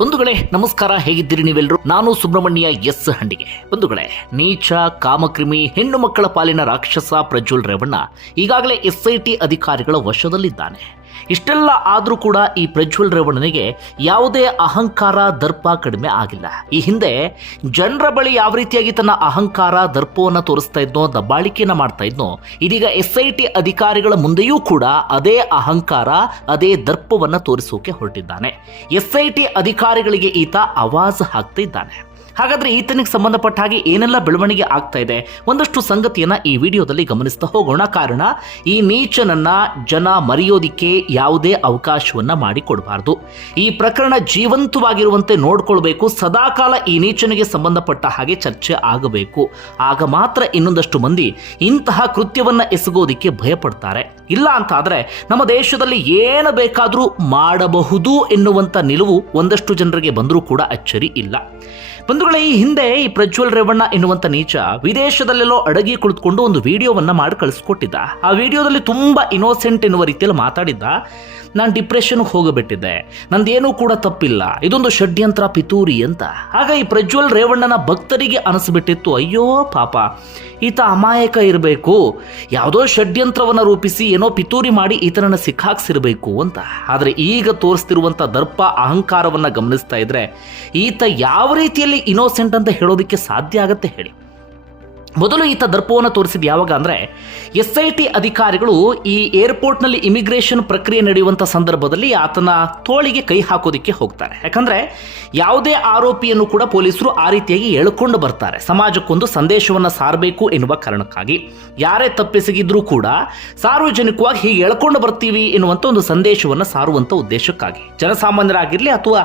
ಬಂಧುಗಳೇ, ನಮಸ್ಕಾರ. ಹೇಗಿದ್ದೀರಿ ನೀವೆಲ್ಲರೂ ನಾನು ಸುಬ್ರಹ್ಮಣ್ಯ ಎಸ್ ಹಂಡಿಗೆ. ಬಂಧುಗಳೇ, ನೀಚ, ಕಾಮಕ್ರಿಮಿ, ಹೆಣ್ಣು ಮಕ್ಕಳ ಪಾಲಿನ ರಾಕ್ಷಸ ಪ್ರಜ್ವಲ್ ರೇವಣ್ಣ ಈಗಾಗಲೇ ಎಸ್ಐಟಿ ಅಧಿಕಾರಿಗಳ ವಶದಲ್ಲಿದ್ದಾನೆ. ಇಷ್ಟೆಲ್ಲ ಆದರೂ ಕೂಡ ಈ ಪ್ರಜ್ವಲ್ ರೇವಣ್ಣನಿಗೆ ಯಾವುದೇ ಅಹಂಕಾರ, ದರ್ಪ ಕಡಿಮೆ ಆಗಿಲ್ಲ. ಈ ಹಿಂದೆ ಜನರ ಬಳಿ ಯಾವ ರೀತಿಯಾಗಿ ತನ್ನ ಅಹಂಕಾರ, ದರ್ಪವನ್ನು ತೋರಿಸ್ತಾ ಇದ್ನೋ ದಬ್ಬಾಳಿಕೆಯನ್ನು ಮಾಡ್ತಾ ಇದ್ನೋ, ಇದೀಗ ಎಸ್ ಐ ಟಿ ಅಧಿಕಾರಿಗಳ ಮುಂದೆಯೂ ಕೂಡ ಅದೇ ಅಹಂಕಾರ, ಅದೇ ದರ್ಪವನ್ನು ತೋರಿಸೋಕೆ ಹೊರಟಿದ್ದಾನೆ. ಎಸ್ ಐ ಟಿ ಅಧಿಕಾರಿಗಳಿಗೆ ಈತ ಆವಾಜ್ ಹಾಕ್ತಾ ಇದ್ದಾನೆ. ಹಾಗಾದ್ರೆ ಈತನಿಗೆ ಸಂಬಂಧಪಟ್ಟ ಹಾಗೆ ಏನೆಲ್ಲ ಬೆಳವಣಿಗೆ ಆಗ್ತಾ ಇದೆ? ಒಂದಷ್ಟು ಸಂಗತಿಯನ್ನ ಈ ವಿಡಿಯೋದಲ್ಲಿ ಗಮನಿಸ್ತಾ ಹೋಗೋಣ. ಕಾರಣ, ಈ ನೀಚನನ್ನ ಜನ ಮರೆಯೋದಿಕ್ಕೆ ಯಾವುದೇ ಅವಕಾಶವನ್ನ ಮಾಡಿಕೊಡಬಾರದು. ಈ ಪ್ರಕರಣ ಜೀವಂತವಾಗಿರುವಂತೆ ನೋಡ್ಕೊಳ್ಬೇಕು. ಸದಾಕಾಲ ಈ ನೀಚನಿಗೆ ಸಂಬಂಧಪಟ್ಟ ಹಾಗೆ ಚರ್ಚೆ ಆಗಬೇಕು. ಆಗ ಮಾತ್ರ ಇನ್ನೊಂದಷ್ಟು ಮಂದಿ ಇಂತಹ ಕೃತ್ಯವನ್ನ ಎಸಗೋದಿಕ್ಕೆ ಭಯಪಡ್ತಾರೆ. ಇಲ್ಲ ಅಂತ ಆದ್ರೆ ನಮ್ಮ ದೇಶದಲ್ಲಿ ಏನು ಬೇಕಾದರೂ ಮಾಡಬಹುದು ಎನ್ನುವಂತ ನಿಲುವು ಒಂದಷ್ಟು ಜನರಿಗೆ ಬಂದರೂ ಕೂಡ ಅಚ್ಚರಿ ಇಲ್ಲ. ಬಂಧುಗಳೇ ಈ ಹಿಂದೆ ಈ ಪ್ರಜ್ವಲ್ ರೇವಣ್ಣ ಎನ್ನುವಂತ ನೀಚ ವಿದೇಶದಲ್ಲೆಲ್ಲೋ ಅಡಗಿ ಕುಳಿತುಕೊಂಡು ಒಂದು ವಿಡಿಯೋವನ್ನ ಮಾಡಿ ಕಳಿಸ್ಕೊಟ್ಟಿದ್ದ. ಆ ವಿಡಿಯೋದಲ್ಲಿ ತುಂಬಾ ಇನೋಸೆಂಟ್ ಎನ್ನುವ ರೀತಿಯಲ್ಲಿ ಮಾತಾಡಿದ್ದ. ನಾನು ಡಿಪ್ರೆಷನ್ ಹೋಗಬಿಟ್ಟಿದ್ದೆ. ನಂದೇನೂ ಕೂಡ ತಪ್ಪಿಲ್ಲ. ಇದೊಂದು ಷಡ್ಯಂತ್ರ ಪಿತೂರಿ ಅಂತ. ಆಗ ಈ ಪ್ರಜ್ವಲ್ ರೇವಣ್ಣನ ಭಕ್ತರಿಗೆ ಅನಿಸ್ಬಿಟ್ಟಿತ್ತು, ಅಯ್ಯೋ ಪಾಪ, ಈತ ಅಮಾಯಕ ಇರಬೇಕು. ಯಾವುದೋ ಷಡ್ಯಂತ್ರವನ್ನು ರೂಪಿಸಿ ಏನೋ ಪಿತೂರಿ ಮಾಡಿ ಈತನನ್ನು ಸಿಕ್ಕಾಕ್ಸಿರಬೇಕು ಅಂತ. ಆದರೆ ಈಗ ತೋರಿಸ್ತಿರುವಂಥ ದರ್ಪ ಅಹಂಕಾರವನ್ನು ಗಮನಿಸ್ತಾ ಇದ್ರೆ, ಈತ ಯಾವ ರೀತಿಯಲ್ಲಿ ಇನೋಸೆಂಟ್ ಅಂತ ಹೇಳೋದಕ್ಕೆ ಸಾಧ್ಯ ಆಗತ್ತೆ ಹೇಳಿ. ಮೊದಲು ಈತ ದರ್ಪವನ್ನು ತೋರಿಸಿದ ಯಾವಾಗ ಅಂದರೆ ಎಸ್ ಐ ಟಿ ಅಧಿಕಾರಿಗಳು ಈ ಏರ್ಪೋರ್ಟ್ನಲ್ಲಿ ಇಮಿಗ್ರೇಷನ್ ಪ್ರಕ್ರಿಯೆ ನಡೆಯುವಂಥ ಸಂದರ್ಭದಲ್ಲಿ ಆತನ ತೋಳಿಗೆ ಕೈ ಹಾಕೋದಕ್ಕೆ ಹೋಗ್ತಾರೆ. ಯಾಕಂದರೆ ಯಾವುದೇ ಆರೋಪಿಯನ್ನು ಕೂಡ ಪೊಲೀಸರು ಆ ರೀತಿಯಾಗಿ ಎಳ್ಕೊಂಡು ಬರ್ತಾರೆ. ಸಮಾಜಕ್ಕೊಂದು ಸಂದೇಶವನ್ನು ಸಾರಬೇಕು ಎನ್ನುವ ಕಾರಣಕ್ಕಾಗಿ. ಯಾರೇ ತಪ್ಪಿಸಗಿದ್ರೂ ಕೂಡ ಸಾರ್ವಜನಿಕವಾಗಿ ಹೀಗೆ ಎಳ್ಕೊಂಡು ಬರ್ತೀವಿ ಎನ್ನುವಂಥ ಒಂದು ಸಂದೇಶವನ್ನು ಸಾರುವಂಥ ಉದ್ದೇಶಕ್ಕಾಗಿ. ಜನಸಾಮಾನ್ಯರಾಗಿರಲಿ ಅಥವಾ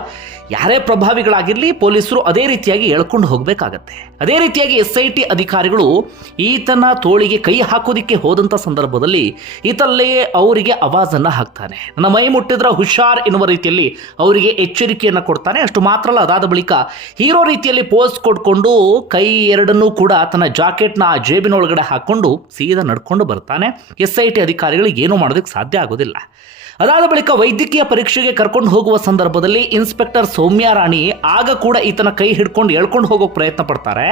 ಯಾರೇ ಪ್ರಭಾವಿಗಳಾಗಿರಲಿ ಪೊಲೀಸರು ಅದೇ ರೀತಿಯಾಗಿ ಎಳ್ಕೊಂಡು ಹೋಗಬೇಕಾಗತ್ತೆ. ಅದೇ ರೀತಿಯಾಗಿ ಎಸ್ ಐ ಟಿ ಅಧಿಕಾರಿಗಳು ಈತನ ತೋಳಿಗೆ ಕೈ ಹಾಕೋದಿಕ್ಕೆ ಹೋದಂಥ ಸಂದರ್ಭದಲ್ಲಿ ಈತಲ್ಲೇ ಅವರಿಗೆ ಅವಾಜನ್ನು ಹಾಕ್ತಾನೆ. ನನ್ನ ಮೈ ಮುಟ್ಟಿದ್ರ ಹುಷಾರ್ ಎನ್ನುವ ರೀತಿಯಲ್ಲಿ ಅವರಿಗೆ ಎಚ್ಚರಿಕೆಯನ್ನು ಕೊಡ್ತಾನೆ. ಅಷ್ಟು ಮಾತ್ರ ಅಲ್ಲ, ಅದಾದ ಬಳಿಕ ಹೀರೋ ರೀತಿಯಲ್ಲಿ ಪೋಸ್ ಕೊಡ್ಕೊಂಡು ಕೈ ಎರಡನ್ನೂ ಕೂಡ ತನ್ನ ಜಾಕೆಟ್ನ ಆ ಜೇಬಿನ ಒಳಗಡೆ ಹಾಕೊಂಡು ಸೀದಾ ನಡ್ಕೊಂಡು ಬರ್ತಾನೆ. ಎಸ್ ಐ ಟಿ ಅಧಿಕಾರಿಗಳಿಗೆ ಏನೂ ಮಾಡೋದಕ್ಕೆ ಸಾಧ್ಯ ಆಗೋದಿಲ್ಲ. ಅದಾದ ಬಳಿಕ ವೈದ್ಯಕೀಯ ಪರೀಕ್ಷೆಗೆ ಕರ್ಕೊಂಡು ಹೋಗುವ ಸಂದರ್ಭದಲ್ಲಿ ಇನ್ಸ್ಪೆಕ್ಟರ್ ಸೌಮ್ಯ ರಾಣಿ ಆಗ ಕೂಡ ಈತನ ಕೈ ಹಿಡ್ಕೊಂಡು ಎಳ್ಕೊಂಡು ಹೋಗೋಕೆ ಪ್ರಯತ್ನ ಪಡ್ತಾರೆ.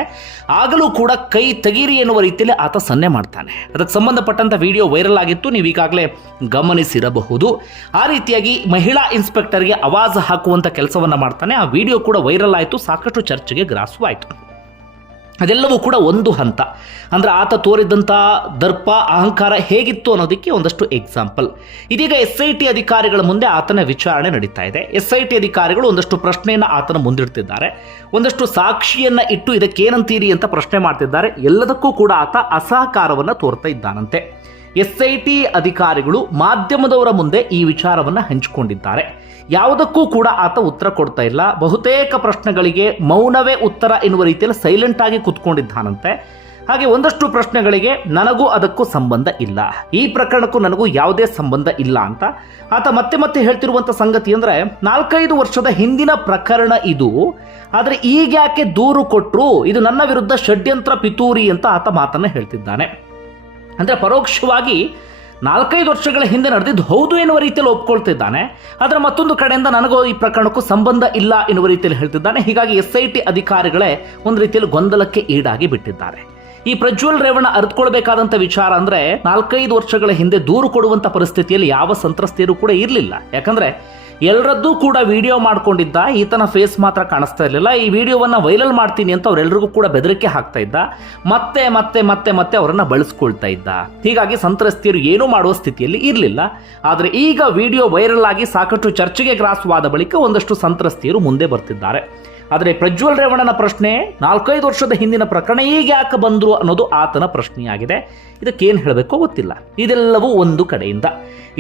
ಆಗಲೂ ಕೂಡ ಕೈ ತೆಗೀರಿ ಎನ್ನುವ ರೀತಿಯಲ್ಲಿ ಆತ ಸನ್ನೆ ಮಾಡ್ತಾನೆ. ಅದಕ್ಕೆ ಸಂಬಂಧಪಟ್ಟಂತ ವಿಡಿಯೋ ವೈರಲ್ ಆಗಿತ್ತು. ನೀವು ಈಗಾಗಲೇ ಗಮನಿಸಿರಬಹುದು. ಆ ರೀತಿಯಾಗಿ ಮಹಿಳಾ ಇನ್ಸ್ಪೆಕ್ಟರ್ಗೆ ಆವಾಜ್ ಹಾಕುವಂತ ಕೆಲಸವನ್ನ ಮಾಡ್ತಾನೆ. ಆ ವಿಡಿಯೋ ಕೂಡ ವೈರಲ್ ಆಯಿತು. ಸಾಕಷ್ಟು ಚರ್ಚೆಗೆ ಗ್ರಾಸವಾಯಿತು ಅದೆಲ್ಲವೂ ಕೂಡ ಒಂದು ಹಂತ. ಅಂದರೆ ಆತ ತೋರಿದಂಥ ದರ್ಪ, ಅಹಂಕಾರ ಹೇಗಿತ್ತು ಅನ್ನೋದಕ್ಕೆ ಒಂದಷ್ಟು ಎಕ್ಸಾಂಪಲ್ ಇದೀಗ ಎಸ್ ಐ ಟಿ ಅಧಿಕಾರಿಗಳ ಮುಂದೆ ಆತನ ವಿಚಾರಣೆ ನಡೀತಾ ಇದೆ. ಎಸ್ ಐ ಟಿ ಅಧಿಕಾರಿಗಳು ಒಂದಷ್ಟು ಪ್ರಶ್ನೆಯನ್ನು ಆತನ ಮುಂದಿಡ್ತಿದ್ದಾರೆ. ಒಂದಷ್ಟು ಸಾಕ್ಷಿಯನ್ನು ಇಟ್ಟು ಇದಕ್ಕೇನಂತೀರಿ ಅಂತ ಪ್ರಶ್ನೆ ಮಾಡ್ತಿದ್ದಾರೆ. ಎಲ್ಲದಕ್ಕೂ ಕೂಡ ಆತ ಅಸಹಕಾರವನ್ನು ತೋರ್ತಾ ಇದ್ದಾನಂತೆ. ಎಸ್ ಐ ಟಿ ಅಧಿಕಾರಿಗಳು ಮಾಧ್ಯಮದವರ ಮುಂದೆ ಈ ವಿಚಾರವನ್ನು ಹಂಚಿಕೊಂಡಿದ್ದಾರೆ. ಯಾವುದಕ್ಕೂ ಕೂಡ ಆತ ಉತ್ತರ ಕೊಡ್ತಾ ಇಲ್ಲ. ಬಹುತೇಕ ಪ್ರಶ್ನೆಗಳಿಗೆ ಮೌನವೇ ಉತ್ತರ ಎನ್ನುವ ರೀತಿಯಲ್ಲಿ ಸೈಲೆಂಟ್ ಆಗಿ ಕುತ್ಕೊಂಡಿದ್ದಾನಂತೆ. ಹಾಗೆ ಒಂದಷ್ಟು ಪ್ರಶ್ನೆಗಳಿಗೆ ನನಗೂ ಅದಕ್ಕೂ ಸಂಬಂಧ ಇಲ್ಲ. ಈ ಪ್ರಕರಣಕ್ಕೂ ನನಗೂ ಯಾವುದೇ ಸಂಬಂಧ ಇಲ್ಲ ಅಂತ ಆತ ಮತ್ತೆ ಮತ್ತೆ ಹೇಳ್ತಿರುವಂಥ ಸಂಗತಿ ಅಂದರೆ ನಾಲ್ಕೈದು ವರ್ಷದ ಹಿಂದಿನ ಪ್ರಕರಣ ಇದು. ಆದರೆ ಈಗ ಯಾಕೆ ದೂರು ಕೊಟ್ಟರು ಇದು ನನ್ನ ವಿರುದ್ಧ ಷಡ್ಯಂತ್ರ ಪಿತೂರಿ ಅಂತ ಆತ ಮಾತನ್ನು ಹೇಳ್ತಿದ್ದಾನೆ. ಅಂದರೆ ಪರೋಕ್ಷವಾಗಿ ನಾಲ್ಕೈದು ವರ್ಷಗಳ ಹಿಂದೆ ನಡೆದಿದ್ದು ಹೌದು ಎನ್ನುವ ರೀತಿಯಲ್ಲಿ ಒಪ್ಕೊಳ್ತಿದ್ದಾನೆ. ಆದರೆ ಮತ್ತೊಂದು ಕಡೆಯಿಂದ ನನಗೂ ಈ ಪ್ರಕರಣಕ್ಕೂ ಸಂಬಂಧ ಇಲ್ಲ ಎನ್ನುವ ರೀತಿಯಲ್ಲಿ ಹೇಳ್ತಿದ್ದಾನೆ. ಹೀಗಾಗಿ ಎಸ್ ಐ ಟಿ ಅಧಿಕಾರಿಗಳೇ ಒಂದು ರೀತಿಯಲ್ಲಿ ಗೊಂದಲಕ್ಕೆ ಈಡಾಗಿ ಬಿಟ್ಟಿದ್ದಾರೆ. ಈ ಪ್ರಜ್ವಲ್ ರೇವಣ್ಣ ಅರಿತುಕೊಳ್ಬೇಕಾದಂಥ ವಿಚಾರ ಅಂದರೆ ನಾಲ್ಕೈದು ವರ್ಷಗಳ ಹಿಂದೆ ದೂರು ಕೊಡುವಂಥ ಪರಿಸ್ಥಿತಿಯಲ್ಲಿ ಯಾವ ಸಂತ್ರಸ್ತೆಯರು ಕೂಡ ಇರಲಿಲ್ಲ. ಯಾಕಂದರೆ ಎಲ್ಲರದ್ದೂ ಕೂಡ ವಿಡಿಯೋ ಮಾಡ್ಕೊಂಡಿದ್ದ, ಈತನ ಫೇಸ್ ಮಾತ್ರ ಕಾಣಿಸ್ತಾ ಇರಲಿಲ್ಲ. ಈ ವಿಡಿಯೋವನ್ನ ವೈರಲ್ ಮಾಡ್ತೀನಿ ಅಂತ ಅವರೆಲ್ಲರಿಗೂ ಕೂಡ ಬೆದರಿಕೆ ಹಾಕ್ತಾ ಇದ್ದ. ಮತ್ತೆ ಮತ್ತೆ ಮತ್ತೆ ಮತ್ತೆ ಅವರನ್ನ ಬಳಸ್ಕೊಳ್ತಾ ಇದ್ದ. ಹೀಗಾಗಿ ಸಂತ್ರಸ್ತಿಯರು ಏನೂ ಮಾಡುವ ಸ್ಥಿತಿಯಲ್ಲಿ ಇರಲಿಲ್ಲ. ಆದರೆ ಈಗ ವಿಡಿಯೋ ವೈರಲ್ ಆಗಿ ಸಾಕಷ್ಟು ಚರ್ಚೆಗೆ ಗ್ರಾಸವಾದ ಬಳಿಕ ಒಂದಷ್ಟು ಸಂತ್ರಸ್ತಿಯರು ಮುಂದೆ ಬರ್ತಿದ್ದಾರೆ. ಆದರೆ ಪ್ರಜ್ವಲ್ ರೇವಣ್ಣನ ಪ್ರಶ್ನೆ ನಾಲ್ಕೈದು ವರ್ಷದ ಹಿಂದಿನ ಪ್ರಕರಣ ಈಗ ಯಾಕೆ ಬಂದರು ಅನ್ನೋದು ಆತನ ಪ್ರಶ್ನೆಯಾಗಿದೆ. ಇದಕ್ಕೇನು ಹೇಳಬೇಕೋ ಗೊತ್ತಿಲ್ಲ. ಇದೆಲ್ಲವೂ ಒಂದು ಕಡೆಯಿಂದ.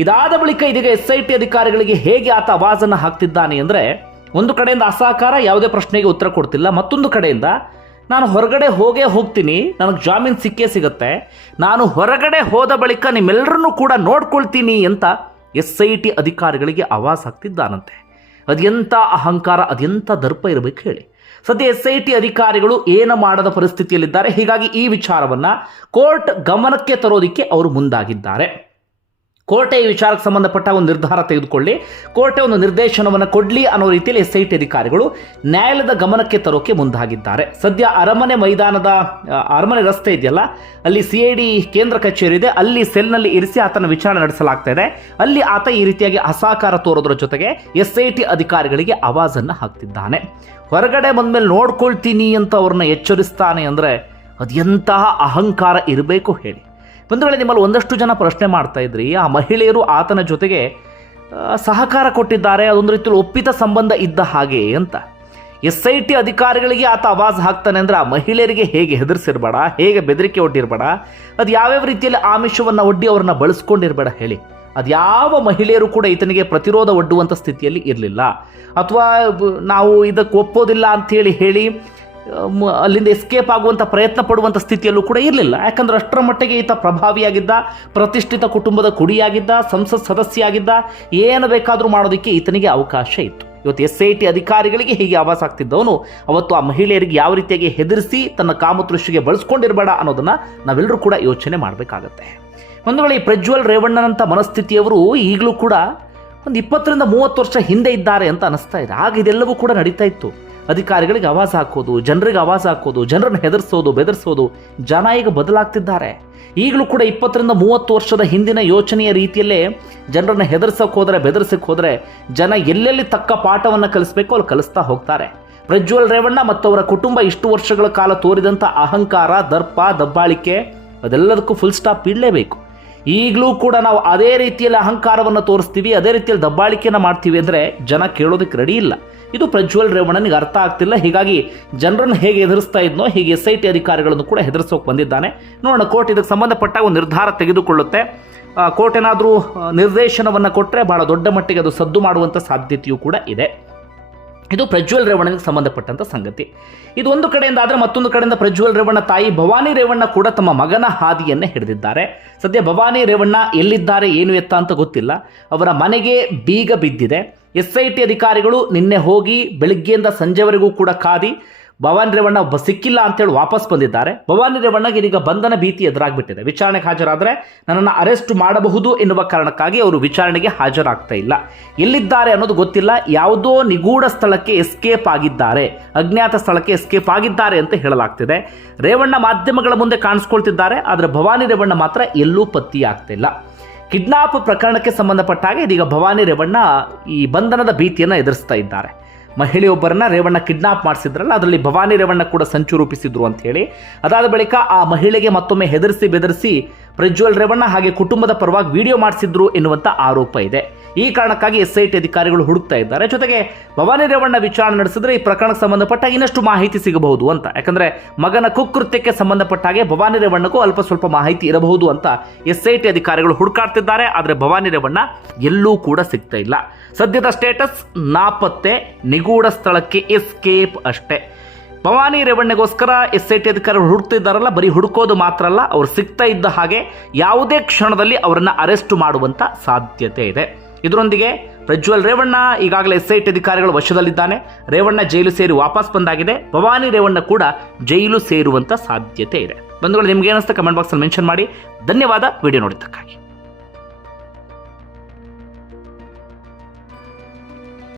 ಇದಾದ ಬಳಿಕ ಇದೀಗ ಎಸ್ ಐ ಟಿ ಅಧಿಕಾರಿಗಳಿಗೆ ಹೇಗೆ ಆತ ಅವಾಜನ್ನು ಹಾಕ್ತಿದ್ದಾನೆ ಅಂದರೆ ಒಂದು ಕಡೆಯಿಂದ ಅಸಹಕಾರ, ಯಾವುದೇ ಪ್ರಶ್ನೆಗೆ ಉತ್ತರ ಕೊಡ್ತಿಲ್ಲ. ಮತ್ತೊಂದು ಕಡೆಯಿಂದ, ನಾನು ಹೊರಗಡೆ ಹೋಗೇ ಹೋಗ್ತೀನಿ, ನನಗೆ ಜಾಮೀನು ಸಿಕ್ಕೇ ಸಿಗುತ್ತೆ. ನಾನು ಹೊರಗಡೆ ಹೋದ ಬಳಿಕ ನಿಮ್ಮೆಲ್ಲರನ್ನೂ ಕೂಡ ನೋಡ್ಕೊಳ್ತೀನಿ ಅಂತ ಎಸ್ ಐ ಟಿ ಅಧಿಕಾರಿಗಳಿಗೆ ಆವಾಜ್ ಹಾಕ್ತಿದ್ದಾನಂತೆ. ಅದೆಂಥ ಅಹಂಕಾರ ಅದೆಂಥ ದರ್ಪ ಇರಬೇಕು ಹೇಳಿ. ಸದ್ಯ ಎಸ್ ಐ ಟಿ ಅಧಿಕಾರಿಗಳು ಏನು ಮಾಡದ ಪರಿಸ್ಥಿತಿಯಲ್ಲಿದ್ದಾರೆ, ಹೀಗಾಗಿ ಈ ವಿಚಾರವನ್ನು ಕೋರ್ಟ್ ಗಮನಕ್ಕೆ ತರೋದಕ್ಕೆ ಅವರು ಮುಂದಾಗಿದ್ದಾರೆ. ಕೋರ್ಟೆ ಈ ವಿಚಾರಕ್ಕೆ ಸಂಬಂಧಪಟ್ಟ ಒಂದು ನಿರ್ಧಾರ ತೆಗೆದುಕೊಳ್ಳಿ. ಕೋರ್ಟೆ ಒಂದು ನಿರ್ದೇಶನವನ್ನು ಕೊಡಲಿ ಅನ್ನೋ ರೀತಿಯಲ್ಲಿ ಎಸ್ ಅಧಿಕಾರಿಗಳು ನ್ಯಾಯಾಲಯದ ಗಮನಕ್ಕೆ ತರೋಕೆ ಮುಂದಾಗಿದ್ದಾರೆ. ಸದ್ಯ ಅರಮನೆ ಮೈದಾನದ ಅರಮನೆ ರಸ್ತೆ ಇದೆಯಲ್ಲ, ಅಲ್ಲಿ ಸಿ ಐ ಡಿ ಕೇಂದ್ರ ಕಚೇರಿ ಇದೆ ಅಲ್ಲಿ ಸೆಲ್ನಲ್ಲಿ ಇರಿಸಿ ಆತನ ವಿಚಾರಣೆ ನಡೆಸಲಾಗ್ತಾ ಇದೆ. ಅಲ್ಲಿ ಆತ ಈ ರೀತಿಯಾಗಿ ಅಸಹಕಾರ ತೋರೋದ್ರ ಜೊತೆಗೆ ಎಸ್ ಐ ಟಿ ಅಧಿಕಾರಿಗಳಿಗೆ ಆವಾಜನ್ನು ಹಾಕ್ತಿದ್ದಾನೆ. ಹೊರಗಡೆ ಬಂದ್ಮೇಲೆ ನೋಡ್ಕೊಳ್ತೀನಿ ಅಂತ ಅವ್ರನ್ನ ಎಚ್ಚರಿಸ್ತಾನೆ ಅಂದರೆ ಅದೆಂತಹ ಅಹಂಕಾರ ಇರಬೇಕು ಹೇಳಿ. ಒಂದು ವೇಳೆ ನಿಮ್ಮಲ್ಲಿ ಒಂದಷ್ಟು ಜನ ಪ್ರಶ್ನೆ ಮಾಡ್ತಾ ಇದ್ರಿ. ಆ ಮಹಿಳೆಯರು ಆತನ ಜೊತೆಗೆ ಸಹಕಾರ ಕೊಟ್ಟಿದ್ದಾರೆ, ಅದೊಂದು ರೀತಿಯಲ್ಲಿ ಒಪ್ಪಿತ ಸಂಬಂಧ ಇದ್ದ ಹಾಗೆ ಅಂತ. ಎಸ್ ಐ ಟಿ ಅಧಿಕಾರಿಗಳಿಗೆ ಆತ ಅವಾಜ್ ಹಾಕ್ತಾನೆ ಅಂದ್ರೆ ಆ ಮಹಿಳೆಯರಿಗೆ ಹೇಗೆ ಹೆದರ್ಸಿರ್ಬೇಡ, ಹೇಗೆ ಬೆದರಿಕೆ ಒಡ್ಡಿರ್ಬೇಡ, ಅದು ಯಾವ್ಯಾವ ರೀತಿಯಲ್ಲಿ ಆಮಿಷವನ್ನು ಒಡ್ಡಿ ಅವ್ರನ್ನ ಬಳಸ್ಕೊಂಡಿರ್ಬೇಡ ಹೇಳಿ. ಅದು ಯಾವ ಮಹಿಳೆಯರು ಕೂಡ ಈತನಿಗೆ ಪ್ರತಿರೋಧ ಒಡ್ಡುವಂಥ ಸ್ಥಿತಿಯಲ್ಲಿ ಇರಲಿಲ್ಲ. ಅಥವಾ ನಾವು ಇದಕ್ಕೆ ಒಪ್ಪೋದಿಲ್ಲ ಅಂತ ಹೇಳಿ ಮ- ಅಲ್ಲಿಂದ ಎಸ್ಕೇಪ್ ಆಗುವಂಥ ಪ್ರಯತ್ನ ಪಡುವಂಥ ಸ್ಥಿತಿಯಲ್ಲೂ ಕೂಡ ಇರಲಿಲ್ಲ. ಯಾಕಂದರೆ ಅಷ್ಟರ ಮಟ್ಟಿಗೆ ಈತ ಪ್ರಭಾವಿಯಾಗಿದ್ದ, ಪ್ರತಿಷ್ಠಿತ ಕುಟುಂಬದ ಕುಡಿಯಾಗಿದ್ದ, ಸಂಸತ್ ಸದಸ್ಯಾಗಿದ್ದ, ಏನು ಬೇಕಾದರೂ ಮಾಡೋದಕ್ಕೆ ಈತನಿಗೆ ಅವಕಾಶ ಇತ್ತು. ಇವತ್ತು ಎಸ್ ಐ ಟಿ ಅಧಿಕಾರಿಗಳಿಗೆ ಹೀಗೆ ಆವಾಸ ಆಗ್ತಿದ್ದವನು, ಅವತ್ತು ಆ ಮಹಿಳೆಯರಿಗೆ ಯಾವ ರೀತಿಯಾಗಿ ಹೆದರಿಸಿ ತನ್ನ ಕಾಮತೃಷಿಗೆ ಬಳಸ್ಕೊಂಡಿರಬೇಡ ಅನ್ನೋದನ್ನು ನಾವೆಲ್ಲರೂ ಕೂಡ ಯೋಚನೆ ಮಾಡಬೇಕಾಗತ್ತೆ. ಒಂದು ವೇಳೆ ಪ್ರಜ್ವಲ್ ರೇವಣ್ಣನಂಥ ಮನಸ್ಥಿತಿಯವರು ಈಗಲೂ ಕೂಡ ಒಂದು ಇಪ್ಪತ್ತರಿಂದ ಮೂವತ್ತು ವರ್ಷ ಹಿಂದೆ ಇದ್ದಾರೆ ಅಂತ ಅನಿಸ್ತಾ ಇದೆ. ಆಗ ಇದೆಲ್ಲವೂ ಕೂಡ ನಡೀತಾ ಇತ್ತು. ಅಧಿಕಾರಿಗಳಿಗೆ ಆವಾಸ ಹಾಕೋದು, ಜನರಿಗೆ ಆವಾಸ ಹಾಕೋದು, ಜನರನ್ನು ಹೆದರ್ಸೋದು, ಬೆದರಿಸೋದು ಜನ ಈಗ ಬದಲಾಗ್ತಿದ್ದಾರೆ. ಈಗಲೂ ಕೂಡ ಇಪ್ಪತ್ತರಿಂದ ಮೂವತ್ತು ವರ್ಷದ ಹಿಂದಿನ ಯೋಚನೆಯ ರೀತಿಯಲ್ಲೇ ಜನರನ್ನು ಹೆದರ್ಸಕ್ಕೆ ಹೋದರೆ ಬೆದರ್ಸಕ್ಕೆ ಹೋದರೆ ಜನ ಎಲ್ಲೆಲ್ಲಿ ತಕ್ಕ ಪಾಠವನ್ನು ಕಲಿಸ್ಬೇಕು ಅಲ್ಲಿ ಕಲಿಸ್ತಾ ಹೋಗ್ತಾರೆ. ಪ್ರಜ್ವಲ್ ರೇವಣ್ಣ ಮತ್ತು ಅವರ ಕುಟುಂಬ ಇಷ್ಟು ವರ್ಷಗಳ ಕಾಲ ತೋರಿದಂಥ ಅಹಂಕಾರ, ದರ್ಪ, ದಬ್ಬಾಳಿಕೆ ಅದೆಲ್ಲದಕ್ಕೂ ಫುಲ್ ಸ್ಟಾಪ್ ಇಡಲೇಬೇಕು. ಈಗಲೂ ಕೂಡ ನಾವು ಅದೇ ರೀತಿಯಲ್ಲಿ ಅಹಂಕಾರವನ್ನು ತೋರಿಸ್ತೀವಿ, ಅದೇ ರೀತಿಯಲ್ಲಿ ದಬ್ಬಾಳಿಕೆಯನ್ನು ಮಾಡ್ತೀವಿ ಅಂದರೆ ಜನ ಕೇಳೋದಕ್ಕೆ ರೆಡಿ ಇಲ್ಲ. ಇದು ಪ್ರಜ್ವಲ್ ರೇವಣ್ಣನಿಗೆ ಅರ್ಥ ಆಗ್ತಿಲ್ಲ. ಹೀಗಾಗಿ ಜನರನ್ನು ಹೇಗೆ ಎದುರಿಸ್ತಾ ಇದ್ನೋ, ಹೀಗೆ ಎಸ್ ಐ ಟಿ ಅಧಿಕಾರಿಗಳನ್ನು ಕೂಡ ಹೆದರ್ಸೋಕೆ ಬಂದಿದ್ದಾನೆ. ನೋಡೋಣ, ಕೋರ್ಟ್ ಇದಕ್ಕೆ ಸಂಬಂಧಪಟ್ಟ ಒಂದು ನಿರ್ಧಾರ ತೆಗೆದುಕೊಳ್ಳುತ್ತೆ. ಕೋರ್ಟ್ ಏನಾದರೂ ನಿರ್ದೇಶನವನ್ನು ಕೊಟ್ಟರೆ ಬಹಳ ದೊಡ್ಡ ಮಟ್ಟಿಗೆ ಅದು ಸದ್ದು ಮಾಡುವಂಥ ಸಾಧ್ಯತೆಯೂ ಕೂಡ ಇದೆ. ಇದು ಪ್ರಜ್ವಲ್ ರೇವಣ್ಣನಿಗೆ ಸಂಬಂಧಪಟ್ಟಂಥ ಸಂಗತಿ. ಇದು ಒಂದು ಕಡೆಯಿಂದ ಆದರೆ ಮತ್ತೊಂದು ಕಡೆಯಿಂದ ಪ್ರಜ್ವಲ್ ರೇವಣ್ಣ ತಾಯಿ ಭವಾನಿ ರೇವಣ್ಣ ಕೂಡ ತಮ್ಮ ಮಗನ ಹಾದಿಯನ್ನೇ ಹಿಡಿದಿದ್ದಾರೆ. ಸದ್ಯ ಭವಾನಿ ರೇವಣ್ಣ ಎಲ್ಲಿದ್ದಾರೆ, ಏನು ಎತ್ತ ಅಂತ ಗೊತ್ತಿಲ್ಲ. ಅವರ ಮನೆಗೆ ಬೀಗ ಬಿದ್ದಿದೆ. ಎಸ್ ಐ ಟಿ ಅಧಿಕಾರಿಗಳು ನಿನ್ನೆ ಹೋಗಿ ಬೆಳಿಗ್ಗೆಯಿಂದ ಸಂಜೆವರೆಗೂ ಕೂಡ ಕಾದಿ ಭವಾನಿ ರೇವಣ್ಣ ಒಬ್ಬ ಸಿಕ್ಕಿಲ್ಲ ಅಂತೇಳಿ ವಾಪಸ್ ಬಂದಿದ್ದಾರೆ. ಭವಾನಿ ರೇವಣ್ಣಗೆ ಇದೀಗ ಬಂಧನ ಭೀತಿ ಎದುರಾಗ್ಬಿಟ್ಟಿದೆ. ವಿಚಾರಣೆಗೆ ಹಾಜರಾದರೆ ನನ್ನನ್ನು ಅರೆಸ್ಟ್ ಮಾಡಬಹುದು ಎನ್ನುವ ಕಾರಣಕ್ಕಾಗಿ ಅವರು ವಿಚಾರಣೆಗೆ ಹಾಜರಾಗ್ತಾ ಇಲ್ಲ. ಎಲ್ಲಿದ್ದಾರೆ ಅನ್ನೋದು ಗೊತ್ತಿಲ್ಲ. ಯಾವುದೋ ನಿಗೂಢ ಸ್ಥಳಕ್ಕೆ ಎಸ್ಕೇಪ್ ಆಗಿದ್ದಾರೆ. ಅಜ್ಞಾತ ಸ್ಥಳಕ್ಕೆ ಎಸ್ಕೇಪ್ ಆಗಿದ್ದಾರೆ ಅಂತ ಹೇಳಲಾಗ್ತಿದೆ. ರೇವಣ್ಣ ಮಾಧ್ಯಮಗಳ ಮುಂದೆ ಕಾಣಿಸ್ಕೊಳ್ತಿದ್ದಾರೆ. ಆದರೆ ಭವಾನಿ ರೇವಣ್ಣ ಮಾತ್ರ ಎಲ್ಲೂ ಪತ್ತೆಯಾಗ್ತಿಲ್ಲ ಕಿಡ್ನಾಪ್ ಪ್ರಕರಣಕ್ಕೆ ಸಂಬಂಧಪಟ್ಟಾಗ ಇದೀಗ ಭವಾನಿ ರೇವಣ್ಣ ಈ ಬಂಧನದ ಭೀತಿಯನ್ನು ಎದುರಿಸ್ತಾ ಇದ್ದಾರೆ. ಮಹಿಳೆಯೊಬ್ಬರನ್ನ ರೇವಣ್ಣ ಕಿಡ್ನಾಪ್ ಮಾಡಿಸಿದ್ರಲ್ಲ, ಅದರಲ್ಲಿ ಭವಾನಿ ರೇವಣ್ಣ ಕೂಡ ಸಂಚು ರೂಪಿಸಿದ್ರು ಅಂತ ಹೇಳಿ. ಅದಾದ ಬಳಿಕ ಆ ಮಹಿಳೆಗೆ ಮತ್ತೊಮ್ಮೆ ಹೆದರಿಸಿ ಬೆದರಿಸಿ ಪ್ರಜ್ವಲ್ ರೇವಣ್ಣ ಹಾಗೆ ಕುಟುಂಬದ ಪರವಾಗಿ ವಿಡಿಯೋ ಮಾಡಿಸಿದ್ರು ಎನ್ನುವಂತ ಆರೋಪ ಇದೆ. ಈ ಕಾರಣಕ್ಕಾಗಿ ಎಸ್ಐಟಿ ಅಧಿಕಾರಿಗಳು ಹುಡುಕ್ತಾ ಇದ್ದಾರೆ. ಜೊತೆಗೆ ಭವಾನಿ ರೇವಣ್ಣ ವಿಚಾರಣೆ ನಡೆಸಿದ್ರೆ ಈ ಪ್ರಕರಣಕ್ಕೆ ಸಂಬಂಧಪಟ್ಟ ಇನ್ನಷ್ಟು ಮಾಹಿತಿ ಸಿಗಬಹುದು ಅಂತ. ಯಾಕಂದ್ರೆ ಮಗನ ಕುಕೃತ್ಯಕ್ಕೆ ಸಂಬಂಧಪಟ್ಟ ಹಾಗೆ ಭವಾನಿ ರೇವಣ್ಣಗೂ ಅಲ್ಪ ಸ್ವಲ್ಪ ಮಾಹಿತಿ ಇರಬಹುದು ಅಂತ ಎಸ್ಐಟಿ ಅಧಿಕಾರಿಗಳು ಹುಡುಕಾಡ್ತಿದ್ದಾರೆ. ಆದರೆ ಭವಾನಿ ರೇವಣ್ಣ ಎಲ್ಲೂ ಕೂಡ ಸಿಗ್ತಾ ಇಲ್ಲ. ಸದ್ಯದ ಸ್ಟೇಟಸ್ ನಾಪತ್ತೆ, ನಿಗೂಢ ಸ್ಥಳಕ್ಕೆ ಎಸ್ಕೇಪ್ ಅಷ್ಟೇ. ಭವಾನಿ ರೇವಣ್ಣಗೋಸ್ಕರ ಎಸ್ ಐ ಟಿ ಅಧಿಕಾರಿಗಳು ಹುಡುಕ್ತಿದ್ದಾರಲ್ಲ, ಬರೀ ಹುಡುಕೋದು ಮಾತ್ರ ಅಲ್ಲ, ಅವರು ಸಿಗ್ತಾ ಇದ್ದ ಹಾಗೆ ಯಾವುದೇ ಕ್ಷಣದಲ್ಲಿ ಅವರನ್ನು ಅರೆಸ್ಟ್ ಮಾಡುವಂತ ಸಾಧ್ಯತೆ ಇದೆ. ಇದರೊಂದಿಗೆ ಪ್ರಜ್ವಲ್ ರೇವಣ್ಣ ಈಗಾಗಲೇ ಎಸ್ ಐ ಟಿ ಅಧಿಕಾರಿಗಳ ವಶದಲ್ಲಿದ್ದಾನೆ. ರೇವಣ್ಣ ಜೈಲು ಸೇರಿ ವಾಪಸ್ ಬಂದಾಗಿದೆ. ಭವಾನಿ ರೇವಣ್ಣ ಕೂಡ ಜೈಲು ಸೇರುವಂತ ಸಾಧ್ಯತೆ ಇದೆ. ಬಂಧುಗಳು, ನಿಮ್ಗೆ ಏನಿಸ್ತಾ ಕಮೆಂಟ್ ಬಾಕ್ಸಲ್ಲಿ ಮೆನ್ಷನ್ ಮಾಡಿ. ಧನ್ಯವಾದ. ವಿಡಿಯೋ ನೋಡಿದ್ದಕ್ಕಾಗಿ.